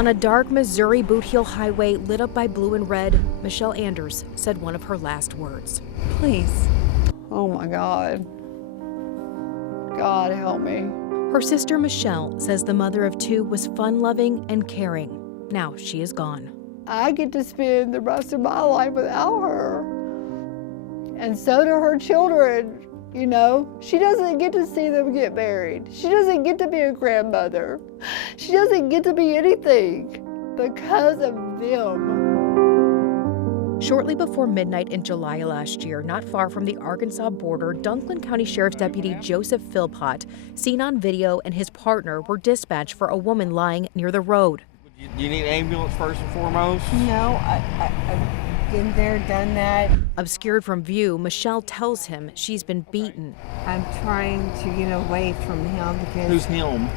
On a dark Missouri Boot Heel highway lit up by blue and red, Michelle Anders said one of her last words. Please. Oh my God. God help me. Her sister Michelle says the mother of two was fun-loving and caring. Now she is gone. I get to spend the rest of my life without her. And so do her children, you know. She doesn't get to see them get married. She doesn't get to be a grandmother. She doesn't get to be anything because of them. Shortly before midnight in July last year, not far from the Arkansas border, Dunklin County Sheriff's Deputy Joseph Philpott, seen on video, and his partner were dispatched for a woman lying near the road. Do you need an ambulance first and foremost? No, I've been there, done that. Obscured from view, Michelle tells him she's been beaten. I'm trying to get away from him because... Who's him?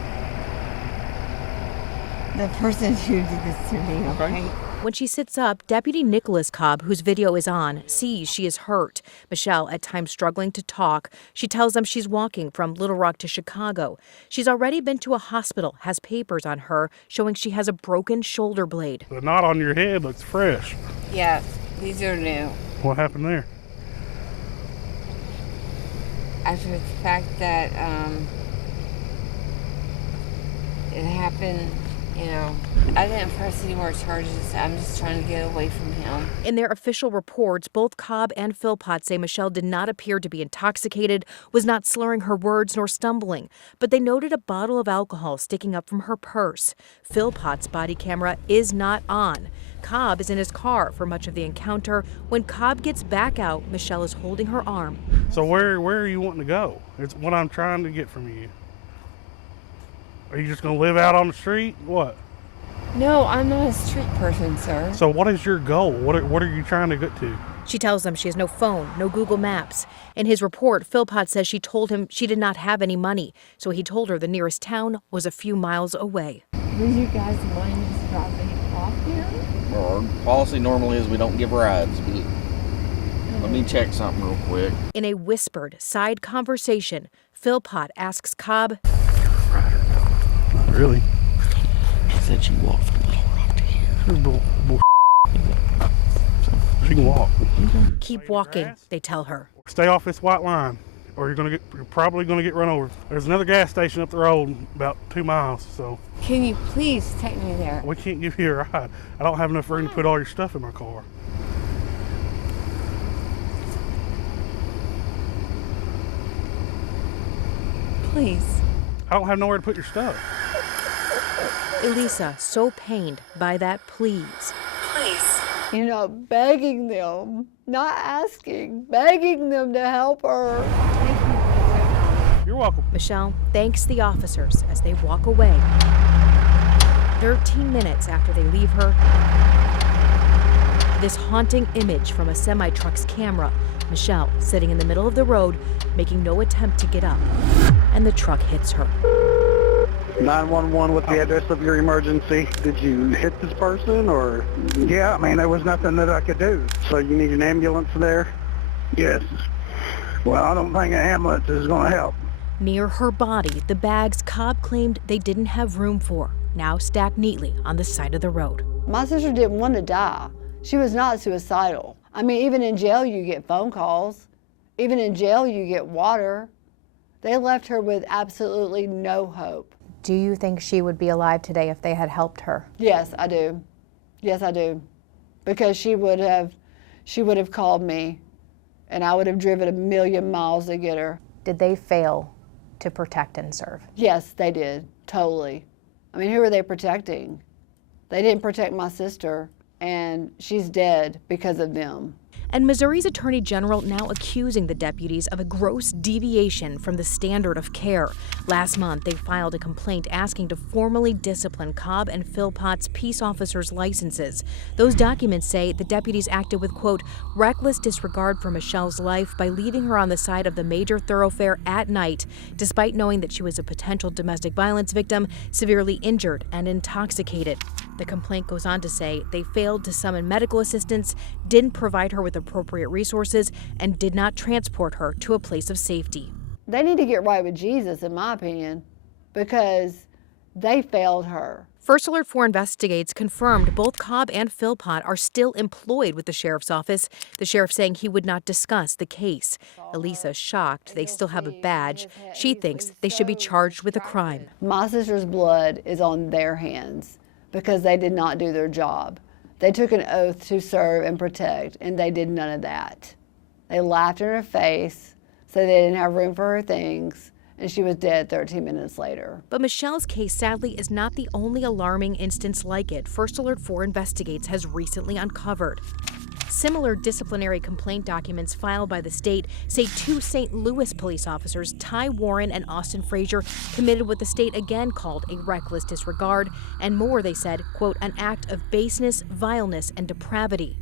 The person who did this to me, okay? When she sits up, Deputy Nicholas Cobb, whose video is on, sees she is hurt. Michelle, at times struggling to talk, she tells them she's walking from Little Rock to Chicago. She's already been to a hospital, has papers on her showing she has a broken shoulder blade. The knot on your head looks fresh. Yeah, these are new. What happened there? After the fact that it happened, you know, I didn't press any more charges. I'm just trying to get away from him. In their official reports, both Cobb and Philpott say Michelle did not appear to be intoxicated, was not slurring her words nor stumbling, but they noted a bottle of alcohol sticking up from her purse. Philpott's body camera is not on. Cobb is in his car for much of the encounter. When Cobb gets back out, Michelle is holding her arm. So where are you wanting to go? It's what I'm trying to get from you. Are you just going to live out on the street? What? No, I'm not a street person, sir. So what is your goal? What are you trying to get to? She tells them she has no phone, no Google Maps. In his report, Philpott says she told him she did not have any money, so he told her the nearest town was a few miles away. Would you guys mind just dropping off here? Our policy normally is we don't give rides, but let me check something real quick. In a whispered side conversation, Philpott asks Cobb, Not really. She said she walked from Little Rock to here. She can walk. keep walking, they tell her. Stay off this white line, or you're probably gonna get run over. There's another gas station up the road about 2 miles, so. Can you please take me there? We can't give you a ride. I don't have enough room to put all your stuff in my car. Please. I don't have nowhere to put your stuff. Elisa, so pained by that please. Please. You know, begging them, not asking, begging them to help her. You're welcome. Michelle thanks the officers as they walk away. 13 minutes after they leave her, this haunting image from a semi-truck's camera. Michelle sitting in the middle of the road, making no attempt to get up, and the truck hits her. 911, what's the address of your emergency? Did you hit this person or? Yeah, I mean, there was nothing that I could do. So you need an ambulance there? Yes. Well, I don't think an ambulance is going to help. Near her body, the bags Cobb claimed they didn't have room for, now stacked neatly on the side of the road. My sister didn't want to die. She was not suicidal. I mean, even in jail, you get phone calls. Even in jail, you get water. They left her with absolutely no hope. Do you think she would be alive today if they had helped her? Yes, I do. Yes, I do. Because she would have called me, and I would have driven 1,000,000 miles to get her. Did they fail to protect and serve? Yes, they did, totally. I mean, who are they protecting? They didn't protect my sister, and she's dead because of them. And Missouri's Attorney General now accusing the deputies of a gross deviation from the standard of care. Last month, they filed a complaint asking to formally discipline Cobb and Philpott's peace officers' licenses. Those documents say the deputies acted with, quote, reckless disregard for Michelle's life by leaving her on the side of the major thoroughfare at night, despite knowing that she was a potential domestic violence victim, severely injured and intoxicated. The complaint goes on to say they failed to summon medical assistance, didn't provide her with appropriate resources, and did not transport her to a place of safety. They need to get right with Jesus, in my opinion, because they failed her. First Alert 4 Investigates confirmed both Cobb and Philpott are still employed with the sheriff's office, the sheriff saying he would not discuss the case. Elisa shocked they still have a badge. She thinks they should be charged with a crime. My sister's blood is on their hands because they did not do their job. They took an oath to serve and protect, and they did none of that. They laughed in her face, said they didn't have room for her things, and she was dead 13 minutes later. But Michelle's case, sadly, is not the only alarming instance like it First Alert 4 Investigates has recently uncovered. Similar disciplinary complaint documents filed by the state say 2 St. Louis police officers, Ty Warren and Austin Frazier, committed what the state again called a reckless disregard, and more, they said, quote, an act of baseness, vileness, and depravity.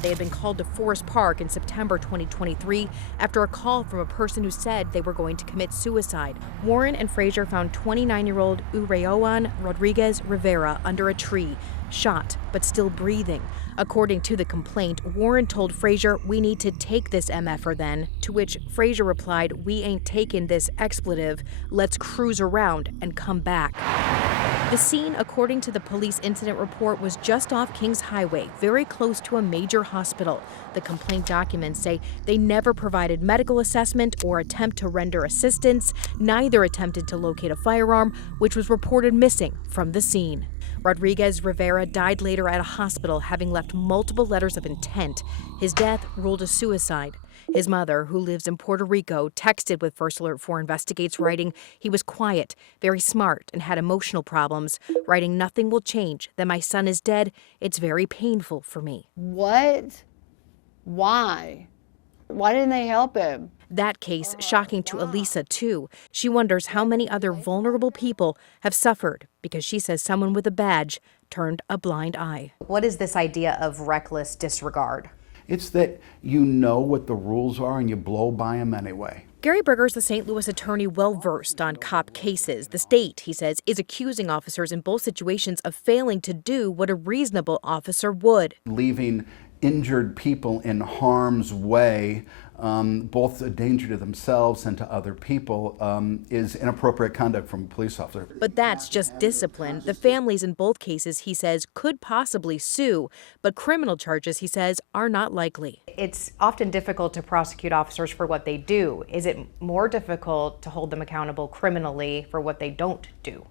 They had been called to Forest Park in September 2023 after a call from a person who said they were going to commit suicide. Warren and Frazier found 29-year-old Urayoan Rodriguez Rivera under a tree, shot but still breathing. According to the complaint, Warren told Frazier, "We need to take this MFer then," to which Frazier replied, "We ain't taking this expletive. Let's cruise around and come back." The scene, according to the police incident report, was just off Kings Highway, very close to a major hospital. The complaint documents say they never provided medical assessment or attempt to render assistance, neither attempted to locate a firearm, which was reported missing from the scene. Rodriguez Rivera died later at a hospital, having left multiple letters of intent. His death ruled a suicide. His mother, who lives in Puerto Rico, texted with First Alert 4 Investigates, writing, "He was quiet, very smart, and had emotional problems," writing, "Nothing will change. That my son is dead, it's very painful for me." What? Why? Why didn't they help him? That case shocking to Elisa, too. She wonders how many other vulnerable people have suffered because she says someone with a badge turned a blind eye. What is this idea of reckless disregard? It's that you know what the rules are and you blow by them anyway. Gary Berger's the St. Louis attorney well-versed on cop cases. The state, he says, is accusing officers in both situations of failing to do what a reasonable officer would. Leaving injured people in harm's way, both a danger to themselves and to other people, is inappropriate conduct from a police officer. But that's just discipline. The families in both cases, he says, could possibly sue, but criminal charges, he says, are not likely. It's often difficult to prosecute officers for what they do. Is it more difficult to hold them accountable criminally for what they don't do?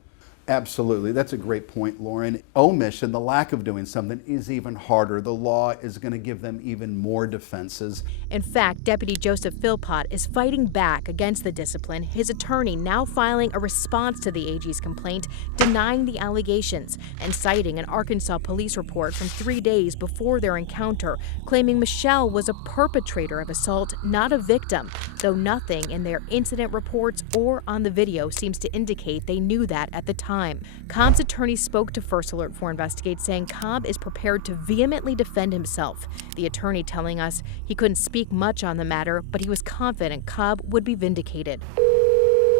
Absolutely. That's a great point, Lauren. Omission, the lack of doing something, is even harder. The law is going to give them even more defenses. In fact, Deputy Joseph Philpott is fighting back against the discipline, his attorney now filing a response to the AG's complaint, denying the allegations and citing an Arkansas police report from 3 days before their encounter, claiming Michelle was a perpetrator of assault, not a victim, though nothing in their incident reports or on the video seems to indicate they knew that at the time. Cobb's attorney spoke to First Alert 4 Investigates, saying Cobb is prepared to vehemently defend himself. The attorney telling us he couldn't speak much on the matter, but he was confident Cobb would be vindicated.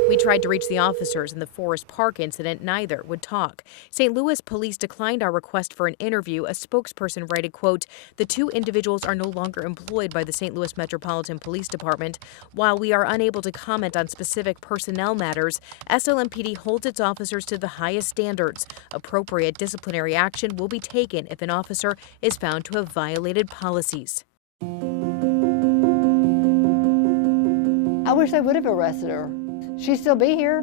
We tried to reach the officers in the Forest Park incident. Neither would talk. St. Louis police declined our request for an interview. A spokesperson wrote, quote, "The 2 individuals are no longer employed by the St. Louis Metropolitan Police Department. While we are unable to comment on specific personnel matters, SLMPD holds its officers to the highest standards. Appropriate disciplinary action will be taken if an officer is found to have violated policies." I wish they would have arrested her. She'd still be here.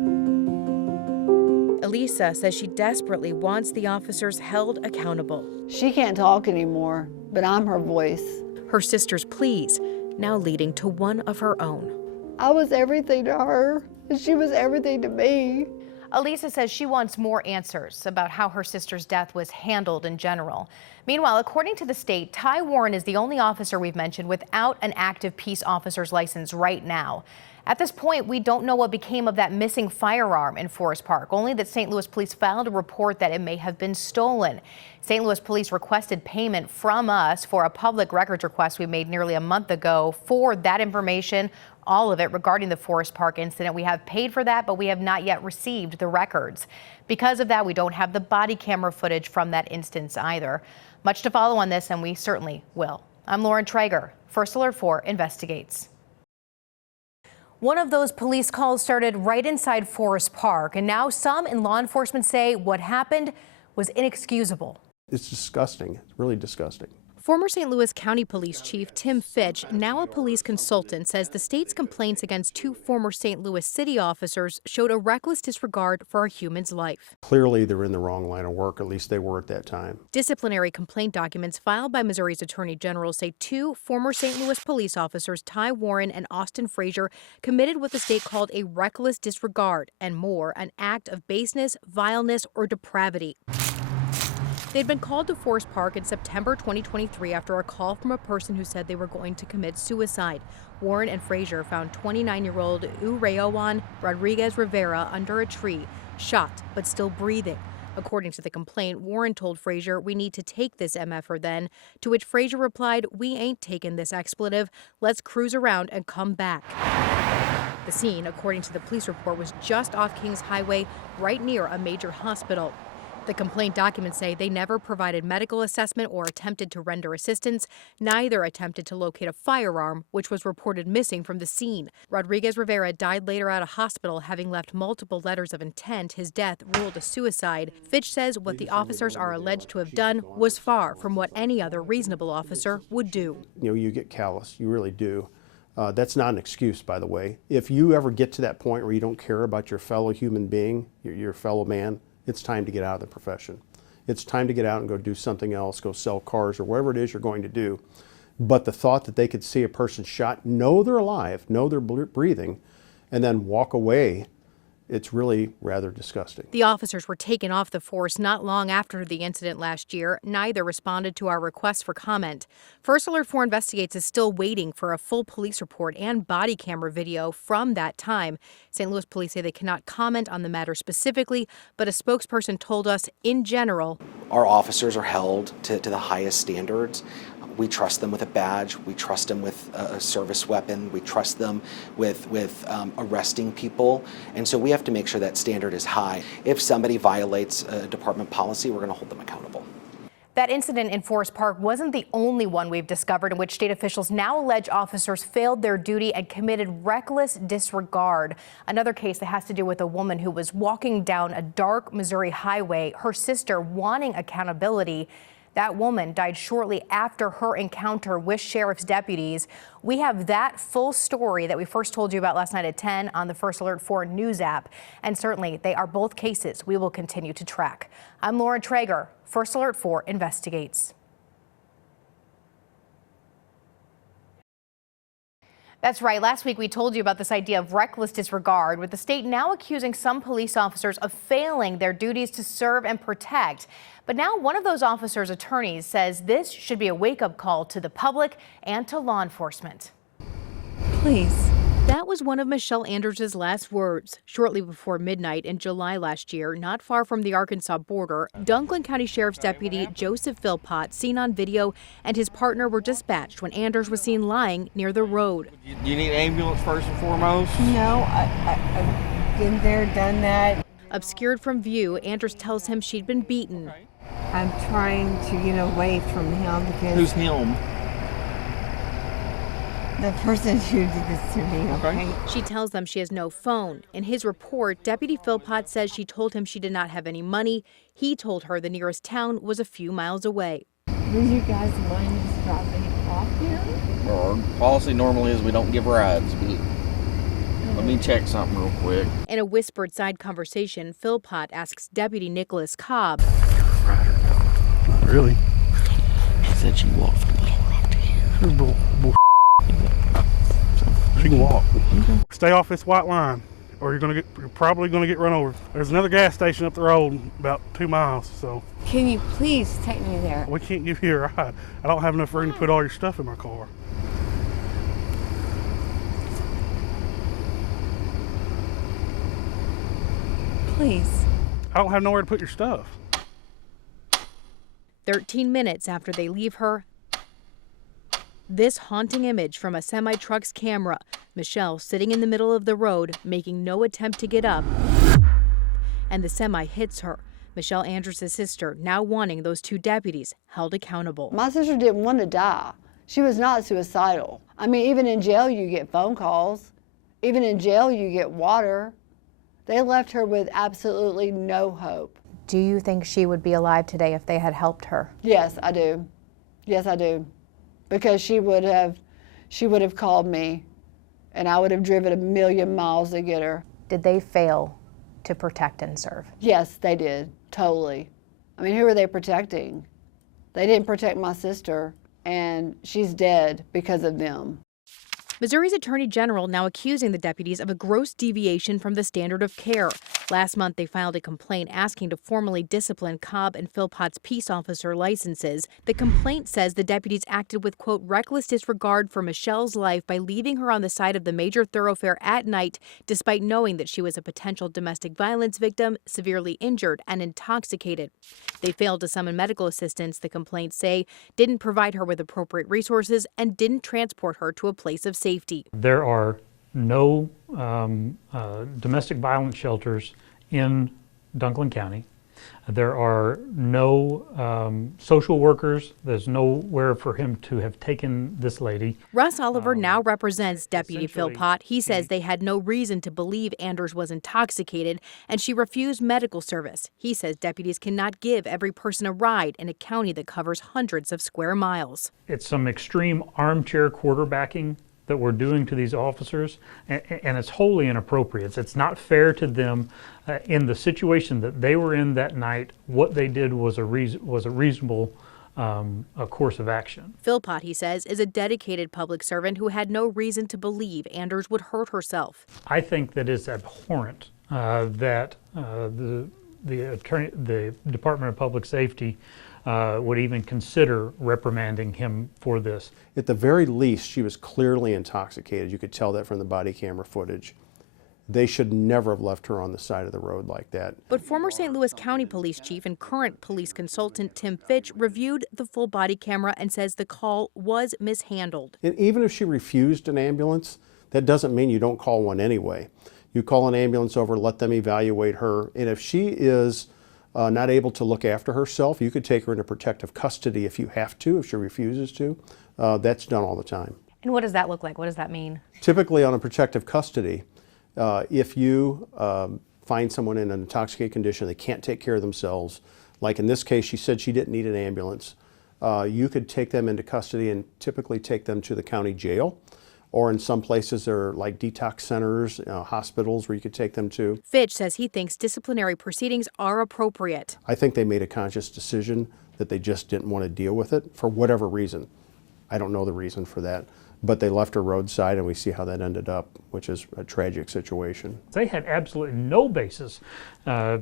Elisa says she desperately wants the officers held accountable. She can't talk anymore, but I'm her voice. Her sister's pleas now leading to one of her own. I was everything to her, and she was everything to me. Elisa says she wants more answers about how her sister's death was handled in general. Meanwhile, according to the state, Ty Warren is the only officer we've mentioned without an active peace officer's license right now. At this point, we don't know what became of that missing firearm in Forest Park, only that St. Louis police filed a report that it may have been stolen. St. Louis police requested payment from us for a public records request we made nearly a month ago for that information, all of it regarding the Forest Park incident. We have paid for that, but we have not yet received the records. Because of that, we don't have the body camera footage from that instance either. Much to follow on this, and we certainly will. I'm Lauren Traeger. First Alert 4 Investigates. One of those police calls started right inside Forest Park, and now some in law enforcement say what happened was inexcusable. It's disgusting. It's really disgusting. Former St. Louis County Police Chief Tim Fitch, now a police consultant, says the state's complaints against two former St. Louis city officers showed a reckless disregard for a human's life. Clearly, they're in the wrong line of work, at least they were at that time. Disciplinary complaint documents filed by Missouri's Attorney General say two former St. Louis police officers, Ty Warren and Austin Frazier, committed what the state called a reckless disregard and more, an act of baseness, vileness, or depravity. They'd been called to Forest Park in September 2023 after a call from a person who said they were going to commit suicide. Warren and Frazier found 29-year-old Urayoan Rodriguez Rivera under a tree, shot but still breathing. According to the complaint, Warren told Frazier, "We need to take this MFer then," to which Frazier replied, "We ain't taking this expletive. Let's cruise around and come back." The scene, according to the police report, was just off Kings Highway, right near a major hospital. The complaint documents say they never provided medical assessment or attempted to render assistance. Neither attempted to locate a firearm, which was reported missing from the scene. Rodriguez Rivera died later at a hospital, having left multiple letters of intent. His death ruled a suicide. Fitch says what the officers are alleged to have done was far from what any other reasonable officer would do. You know, you get callous, you really do. That's not an excuse, by the way. If you ever get to that point where you don't care about your fellow human being, your fellow man, it's time to get out of the profession. It's time to get out and go do something else, go sell cars or whatever it is you're going to do. But the thought that they could see a person shot, know they're alive, know they're breathing, and then walk away, it's really rather disgusting. The officers were taken off the force not long after the incident last year. Neither responded to our request for comment. First Alert 4 Investigates is still waiting for a full police report and body camera video from that time. St. Louis police say they cannot comment on the matter specifically, but a spokesperson told us, in general, our officers are held to the highest standards. We trust them with a badge. We trust them with a service weapon. We trust them with arresting people. And so we have to make sure that standard is high. If somebody violates a department policy, we're going to hold them accountable. That incident in Forest Park wasn't the only one we've discovered in which state officials now allege officers failed their duty and committed reckless disregard. Another case that has to do with a woman who was walking down a dark Missouri highway, her sister wanting accountability. That woman died shortly after her encounter with sheriff's deputies. We have that full story that we first told you about last night at 10 on the First Alert 4 News app. And certainly, they are both cases we will continue to track. I'm Lauren Traeger. First Alert 4 Investigates. That's right. Last week, we told you about this idea of reckless disregard, with the state now accusing some police officers of failing their duties to serve and protect. But now one of those officers' attorneys says this should be a wake-up call to the public and to law enforcement. Please. That was one of Michelle Anders' last words. Shortly before midnight in July last year, not far from the Arkansas border, Dunklin County Sheriff's Deputy Joseph Philpott, seen on video, and his partner were dispatched when Anders was seen lying near the road. Do you need an ambulance first and foremost? No, I've been there, done that. Obscured from view, Anders tells him she'd been beaten. I'm trying to get away from him because... Who's him? The person who did this to me, okay? She tells them she has no phone. In his report, Deputy Philpott says she told him she did not have any money. He told her the nearest town was a few miles away. Would you guys mind just dropping it off here? Our policy normally is we don't give rides, but let me check something real quick. In a whispered side conversation, Philpott asks Deputy Nicholas Cobb. Not really. He said she walked from Little Rock to here. This is bull. She can walk. Okay. Stay off this white line, or you're probably gonna get run over. There's another gas station up the road about 2 miles, so. Can you please take me there? We can't give you a ride. I don't have enough room to put all your stuff in my car. Please. I don't have nowhere to put your stuff. 13 minutes after they leave her, this haunting image from a semi-truck's camera. Michelle sitting in the middle of the road, making no attempt to get up, and the semi hits her. Michelle Anders' sister now wanting those two deputies held accountable. My sister didn't want to die. She was not suicidal. I mean, even in jail, you get phone calls. Even in jail, you get water. They left her with absolutely no hope. Do you think she would be alive today if they had helped her? Yes, I do. Yes, I do. Because she would have called me, and I would have driven 1,000,000 miles to get her. Did they fail to protect and serve? Yes, they did, totally. I mean, who are they protecting? They didn't protect my sister, and she's dead because of them. Missouri's Attorney General now accusing the deputies of a gross deviation from the standard of care. Last month, they filed a complaint asking to formally discipline Cobb and Philpott's peace officer licenses. The complaint says the deputies acted with, quote, reckless disregard for Michelle's life by leaving her on the side of the major thoroughfare at night, despite knowing that she was a potential domestic violence victim, severely injured, and intoxicated. They failed to summon medical assistance, the complaints say, didn't provide her with appropriate resources, and didn't transport her to a place of safety. There are no domestic violence shelters in Dunklin County. There are no social workers. There's nowhere for him to have taken this lady. Russ Oliver now represents Deputy Philpott. He says they had no reason to believe Anders was intoxicated, and she refused medical service. He says deputies cannot give every person a ride in a county that covers hundreds of square miles. It's some extreme armchair quarterbacking that we're doing to these officers, and it's wholly inappropriate. It's not fair to them in the situation that they were in that night. What they did was a reasonable course of action. Philpott, he says, is a dedicated public servant who had no reason to believe Anders would hurt herself. I think that it's abhorrent that the Department of Public Safety would even consider reprimanding him for this. At the very least, she was clearly intoxicated. You could tell that from the body camera footage. They should never have left her on the side of the road like that. But former St. Louis County Police Chief and current police consultant Tim Fitch reviewed the full body camera and says the call was mishandled. And even if she refused an ambulance, that doesn't mean you don't call one anyway. You call an ambulance over, let them evaluate her, and if she is not able to look after herself, you could take her into protective custody if you have to, if she refuses to. That's done all the time. And what does that look like? What does that mean? Typically on a protective custody, if you find someone in an intoxicated condition, they can't take care of themselves, like in this case, she said she didn't need an ambulance, you could take them into custody and typically take them to the county jail. Or in some places there are like detox centers, hospitals where you could take them to. Fitch says he thinks disciplinary proceedings are appropriate. I think they made a conscious decision that they just didn't want to deal with it for whatever reason. I don't know the reason for that, but they left her roadside and we see how that ended up, which is a tragic situation. They had absolutely no basis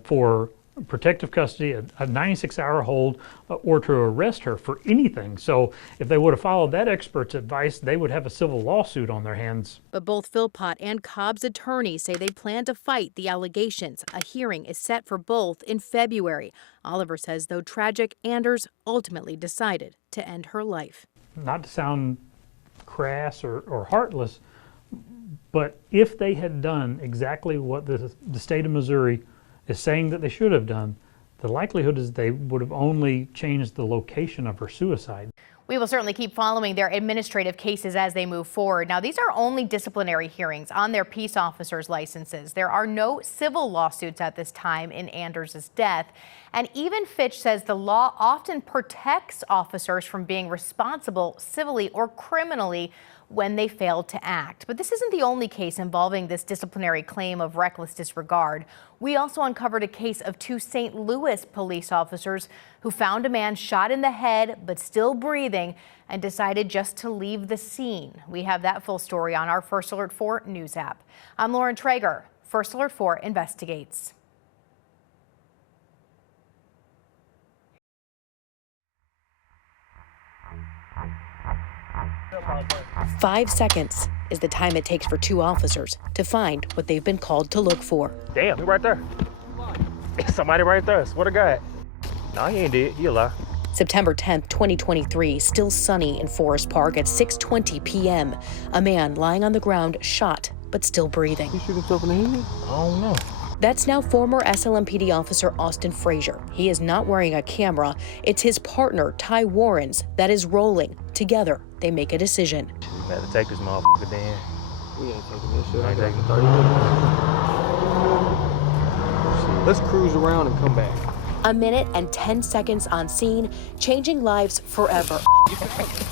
for protective custody, a 96-hour hold, or to arrest her for anything. So if they would have followed that expert's advice, they would have a civil lawsuit on their hands. But both Philpott and Cobb's attorneys say they plan to fight the allegations. A hearing is set for both in February. Oliver says, though tragic, Anders ultimately decided to end her life. Not to sound crass or heartless, but if they had done exactly what the state of Missouri is saying that they should have done, the likelihood is they would have only changed the location of her suicide. We will certainly keep following their administrative cases as they move forward. Now, these are only disciplinary hearings on their peace officers' licenses. There are no civil lawsuits at this time in Anders' death. And even Fitch says the law often protects officers from being responsible civilly or criminally when they failed to act. But this isn't the only case involving this disciplinary claim of reckless disregard. We also uncovered a case of two St. Louis police officers who found a man shot in the head but still breathing and decided just to leave the scene. We have that full story on our First Alert 4 news app. I'm Lauren Traeger. First Alert 4 investigates. "5 seconds is the time it takes for two officers to find what they've been called to look for. Damn, he right there. Somebody right there, swear to God. No, he ain't dead, he alive. September 10th, 2023, still sunny in Forest Park at 6:20 p.m. A man lying on the ground, shot, but still breathing. He shoot himself in the head? I don't know. That's now former SLMPD officer Austin Frazier. He is not wearing a camera. It's his partner, Ty Warren's, that is rolling. Together, they make a decision. We had to take this motherfucker then. We ain't taking this shit. I ain't taking 30 minutes. Let's cruise around and come back. A minute and 10 seconds on scene, changing lives forever.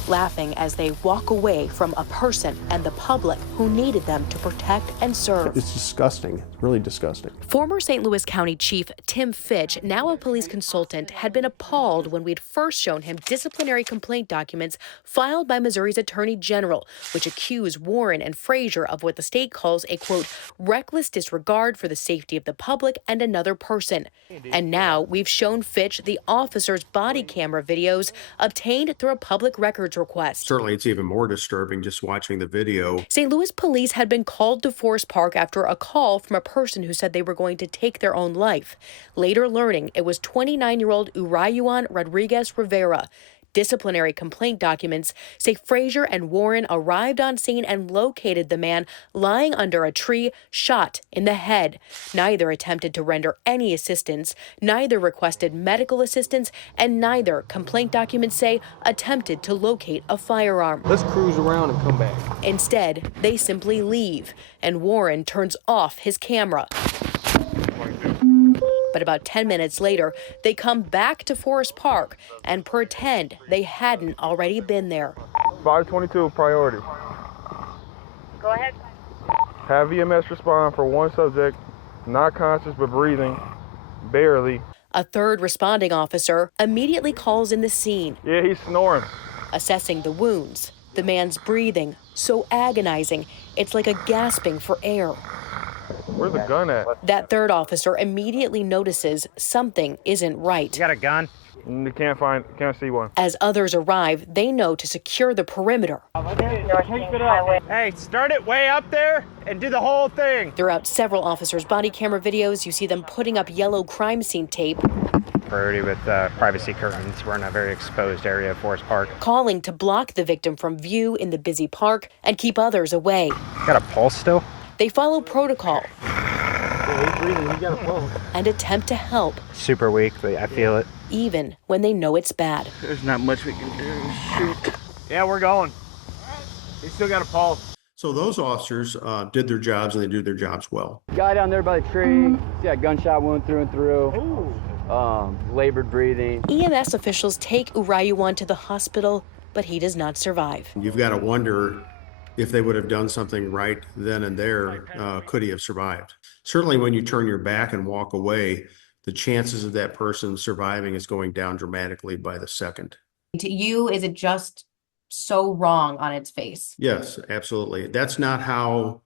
Laughing as they walk away from a person and the public who needed them to protect and serve. It's disgusting. It's really disgusting. Former St. Louis County Chief Tim Fitch, now a police consultant, had been appalled when we'd first shown him disciplinary complaint documents filed by Missouri's Attorney General, which accuse Warren and Frazier of what the state calls a, quote, reckless disregard for the safety of the public and another person. And now we've shown Fitch the officer's body camera videos obtained through a public records request. Certainly, it's even more disturbing just watching the video. St. Louis police had been called to Forest Park after a call from a person who said they were going to take their own life. Later learning it was 29-year-old Urayuan Rodriguez Rivera. Disciplinary complaint documents say Frazier and Warren arrived on scene and located the man lying under a tree, shot in the head. Neither attempted to render any assistance, neither requested medical assistance, and neither, complaint documents say, attempted to locate a firearm. Let's cruise around and come back. Instead, they simply leave, and Warren turns off his camera. But about 10 minutes later, they come back to Forest Park and pretend they hadn't already been there. 522 priority. Go ahead. Have EMS respond for one subject, not conscious but breathing, barely. A third responding officer immediately calls in the scene. Yeah, he's snoring. Assessing the wounds. The man's breathing, so agonizing, it's like a gasping for air. Where's the gun at? That third officer immediately notices something isn't right. You got a gun? Can't see one. As others arrive, they know to secure the perimeter. Hey, start it way up there and do the whole thing. Throughout several officers' body camera videos, you see them putting up yellow crime scene tape. Priority with privacy curtains. We're in a very exposed area of Forest Park. Calling to block the victim from view in the busy park and keep others away. Got a pulse still? They follow protocol. Yeah, he's breathing. He got a pulse. And attempt to help. Super weak, but I feel it. Even when they know it's bad. There's not much we can do. Shoot. Yeah, we're going. He still got a pulse. So those officers did their jobs, and they do their jobs well. Guy down there by the tree, see a gunshot wound through and through. Labored breathing. EMS officials take Urayuan to the hospital, but he does not survive. You've got to wonder if they would have done something right then and there, could he have survived? Certainly when you turn your back and walk away, the chances of that person surviving is going down dramatically by the second. To you, is it just so wrong on its face? Yes, absolutely. That's not how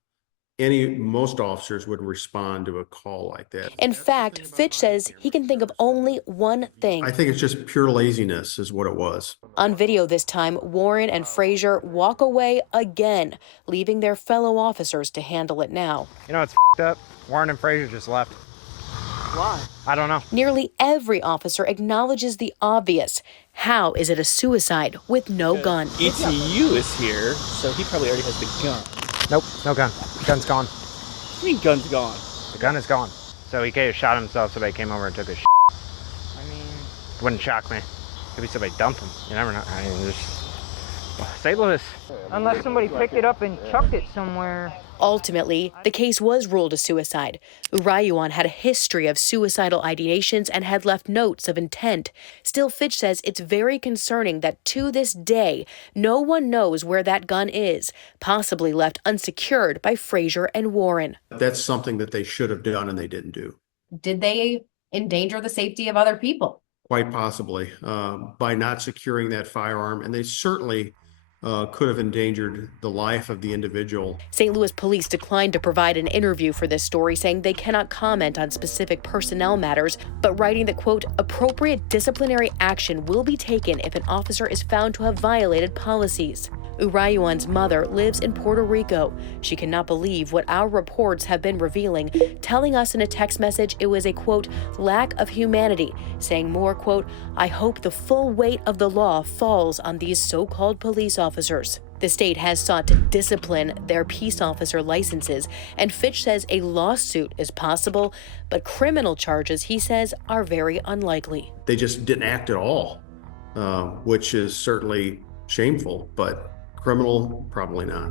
most officers would respond to a call like that. In fact, Fitch says he can think of only one thing. I think it's just pure laziness is what it was. On video this time, Warren and Frazier walk away again, leaving their fellow officers to handle it now. You know, it's up. Warren and Frazier just left. Why? I don't know. Nearly every officer acknowledges the obvious. How is it a suicide with no gun? ECU is here, so he probably already has the gun. Nope, no gun. Gun's gone. What do you mean gun's gone? The gun is gone. So he could have shot himself, somebody came over and took his shit. I mean... Wouldn't shock me. Maybe somebody dumped him. You never know. I mean, there's... St. Louis. Unless somebody picked it up and chucked it somewhere. Ultimately, the case was ruled a suicide. Urayuan had a history of suicidal ideations and had left notes of intent. Still, Fitch says it's very concerning that to this day, no one knows where that gun is, possibly left unsecured by Frazier and Warren. That's something that they should have done and they didn't do. Did they endanger the safety of other people? Quite possibly, by not securing that firearm, and they certainly could have endangered the life of the individual. St. Louis police declined to provide an interview for this story, saying they cannot comment on specific personnel matters, but writing that, quote, appropriate disciplinary action will be taken if an officer is found to have violated policies. Urayuan's mother lives in Puerto Rico. She cannot believe what our reports have been revealing, telling us in a text message it was a, quote, lack of humanity, saying more, quote, I hope the full weight of the law falls on these so-called police officers. The state has sought to discipline their peace officer licenses, and Fitch says a lawsuit is possible, but criminal charges, he says, are very unlikely. They just didn't act at all, which is certainly shameful, but Criminal? Probably not.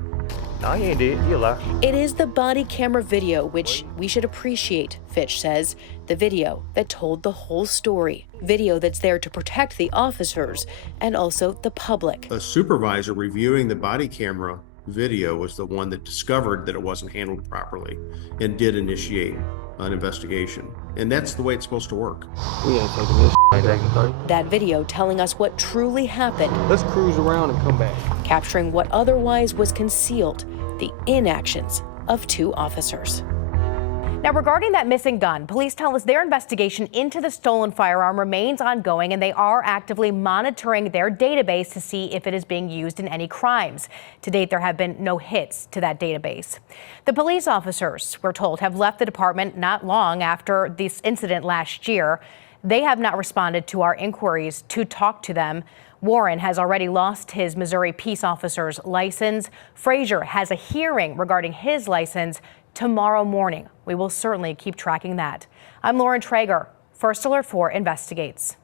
No, he ain't dead. He alive. It is the body camera video, which we should appreciate, Fitch says. The video that told the whole story. Video that's there to protect the officers and also the public. A supervisor reviewing the body camera video was the one that discovered that it wasn't handled properly and did initiate an investigation. And that's the way it's supposed to work. We ain't taking this. Ain't taking 30. That video telling us what truly happened. Let's cruise around and come back. Capturing what otherwise was concealed, the inactions of 2 officers. Now, regarding that missing gun, police tell us their investigation into the stolen firearm remains ongoing, and they are actively monitoring their database to see if it is being used in any crimes. To date, there have been no hits to that database. The police officers, we're told, have left the department not long after this incident last year. They have not responded to our inquiries to talk to them. Warren has already lost his Missouri peace officer's license. Frazier has a hearing regarding his license tomorrow morning. We will certainly keep tracking that. I'm Lauren Traeger. First Alert 4 investigates.